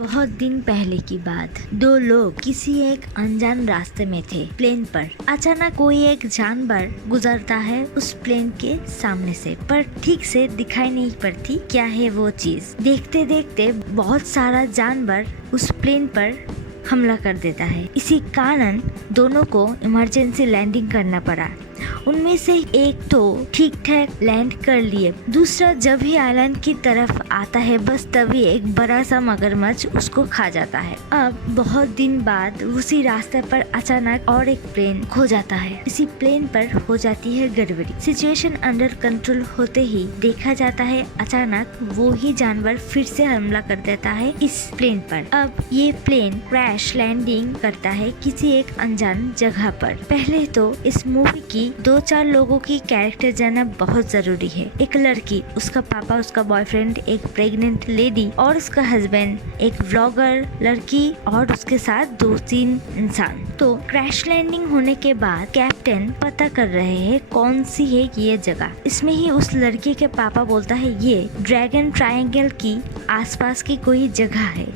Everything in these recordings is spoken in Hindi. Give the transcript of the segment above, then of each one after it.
बहुत दिन पहले की बात। दो लोग किसी एक अनजान रास्ते में थे प्लेन पर। अचानक कोई एक जानवर गुजरता है उस प्लेन के सामने से, पर ठीक से दिखाई नहीं पड़ती क्या है वो चीज। देखते देखते बहुत सारा जानवर उस प्लेन पर हमला कर देता है। इसी कारण दोनों को इमरजेंसी लैंडिंग करना पड़ा। उनमें से एक तो ठीक ठाक लैंड कर लिए, दूसरा जब ही आइलैंड की तरफ आता है बस तभी एक बड़ा सा मगरमच्छ उसको खा जाता है। अब बहुत दिन बाद उसी रास्ते पर अचानक और एक प्लेन खो जाता है। इसी प्लेन पर हो जाती है गड़बड़ी। सिचुएशन अंडर कंट्रोल होते ही देखा जाता है अचानक वो ही जानवर फिर से हमला कर देता है इस प्लेन पर। अब ये प्लेन क्रैश लैंडिंग करता है किसी एक अनजान जगह पर। पहले तो इस मूवी की 2-4 लोगों की कैरेक्टर जानना बहुत जरूरी है। एक लड़की, उसका पापा, उसका बॉयफ्रेंड, एक प्रेग्नेंट लेडी और उसका हस्बैंड, एक व्लॉगर लड़की और उसके साथ 2-3 इंसान। तो क्रैश लैंडिंग होने के बाद कैप्टन पता कर रहे हैं कौन सी है ये जगह। इसमें ही उस लड़की के पापा बोलता है ये ड्रैगन ट्रायंगल की आसपास की कोई जगह है।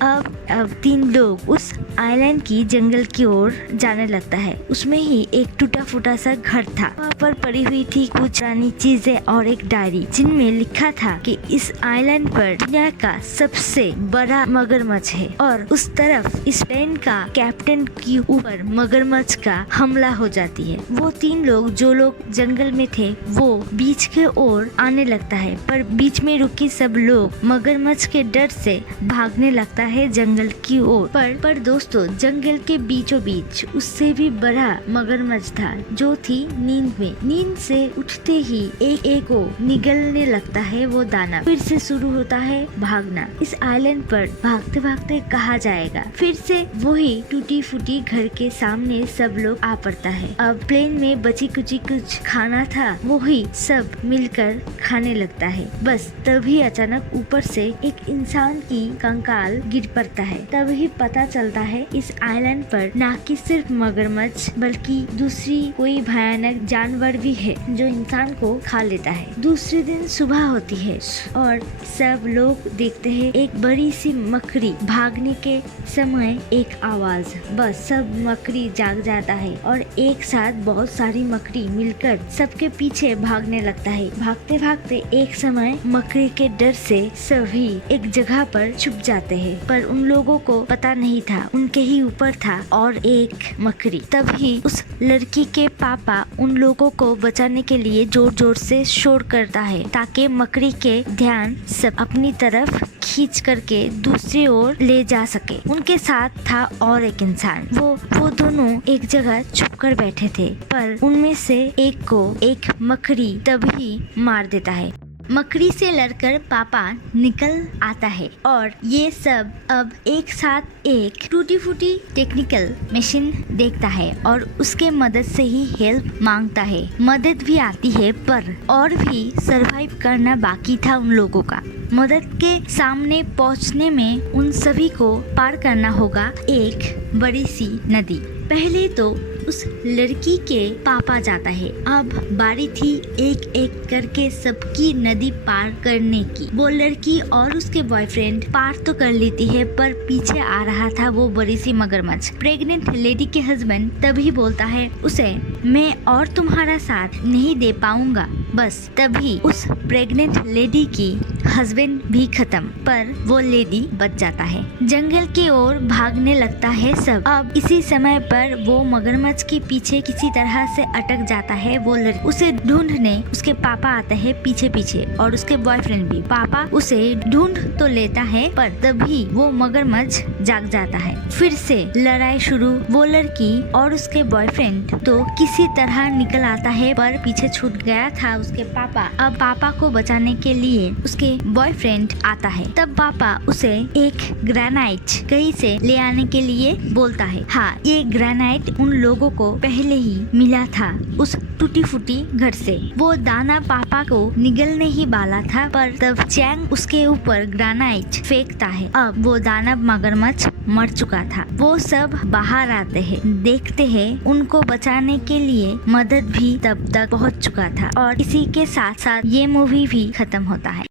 अब 3 लोग उस आइलैंड की जंगल की ओर जाने लगता है। उसमें ही एक टूटा फूटा सा घर था। वहाँ पर पड़ी हुई थी कुछ पुरानी चीजें और एक डायरी जिनमें लिखा था कि इस आइलैंड पर दुनिया का सबसे बड़ा मगरमच्छ है और उस तरफ इस प्लेन का कैप्टन के ऊपर मगरमच्छ का हमला हो जाती है। वो 3 लोग जो लोग जंगल में थे वो बीच के ओर आने लगता है, पर बीच में रुकी सब लोग मगरमच्छ के डर से भागने लगता है जंगल की ओर। पर दोस्तों, जंगल के बीचों बीच उससे भी बड़ा मगरमच्छ था जो थी नींद में। नींद से उठते ही एक को निगलने लगता है वो दाना। फिर से शुरू होता है भागना। इस आइलैंड पर भागते भागते कहाँ जाएगा। फिर से वही टूटी फूटी घर के सामने सब लोग आ पड़ता है। अब प्लेन में बची कुची कुछ खाना था वही सब मिलकर खाने लगता है। बस तभी अचानक ऊपर से एक इंसान की कंकाल गिर पड़ता है। तभी पता चलता है इस आइलैंड पर न कि सिर्फ मगरमच्छ बल्कि दूसरी कोई भयानक जानवर भी है जो इंसान को खा लेता है। दूसरे दिन सुबह होती है और सब लोग देखते हैं एक बड़ी सी मकड़ी। भागने के समय एक आवाज, बस सब मकड़ी जाग जाता है और एक साथ बहुत सारी मकड़ी मिलकर सबके पीछे भागने लगता है। भागते भागते एक समय मकड़ी के डर से सभी एक जगह पर छुप जाते हैं, पर उन लोगों को पता नहीं था उनके ही ऊपर था और एक मकड़ी। तभी उस लड़की के पापा उन लोगों को बचाने के लिए जोर जोर से शोर करता है ताकि मकड़ी के ध्यान सब अपनी तरफ खींच करके दूसरी ओर ले जा सके। उनके साथ था और एक इंसान। वो दोनों एक जगह छुप कर बैठे थे, पर उनमें से एक को एक मकड़ी तभी मार देता है। मकड़ी से लड़कर पापा निकल आता है और ये सब अब एक साथ एक टूटी फूटी टेक्निकल मशीन देखता है और उसके मदद से ही हेल्प मांगता है। मदद भी आती है पर और भी सरवाइव करना बाकी था उन लोगों का। मदद के सामने पहुंचने में उन सभी को पार करना होगा एक बड़ी सी नदी। पहले तो उस लड़की के पापा जाता है। अब बारी थी एक एक करके सबकी नदी पार करने की। वो लड़की और उसके बॉयफ्रेंड पार तो कर लेती है, पर पीछे आ रहा था वो बड़ी सी मगरमच्छ। प्रेग्नेंट लेडी के हस्बैंड तभी बोलता है उसे, मैं और तुम्हारा साथ नहीं दे पाऊंगा। बस तभी उस प्रेग्नेंट लेडी की हस्बैंड भी खत्म, पर वो लेडी बच जाता है। जंगल की ओर भागने लगता है सब। अब इसी समय पर वो मगरमच्छ के पीछे किसी तरह से अटक जाता है वो लड़की। उसे ढूंढने उसके पापा आते हैं पीछे पीछे और उसके बॉयफ्रेंड भी। पापा उसे ढूंढ तो लेता है पर तभी वो मगरमच्छ जाग जाता है। फिर से लड़ाई शुरू। वो लड़की और उसके बॉयफ्रेंड तो किसी तरह निकल आता है, पर पीछे छूट गया था उसके पापा। अब पापा को बचाने के लिए उसके बॉयफ्रेंड आता है। तब पापा उसे एक ग्रेनाइट कहीं से ले आने के लिए बोलता है। हाँ, ये ग्रेनाइट उन लोगों को पहले ही मिला था उस टूटी फूटी घर से। वो दाना पापा को निगलने ही वाला था, पर तब चैंग उसके ऊपर ग्रेनाइट फेंकता है। अब वो दानव मगरमच्छ मर चुका था। वो सब बाहर आते हैं, देखते हैं उनको बचाने के लिए मदद भी तब तक पहुंच चुका था। और इसी के साथ साथ ये मूवी भी खत्म होता है।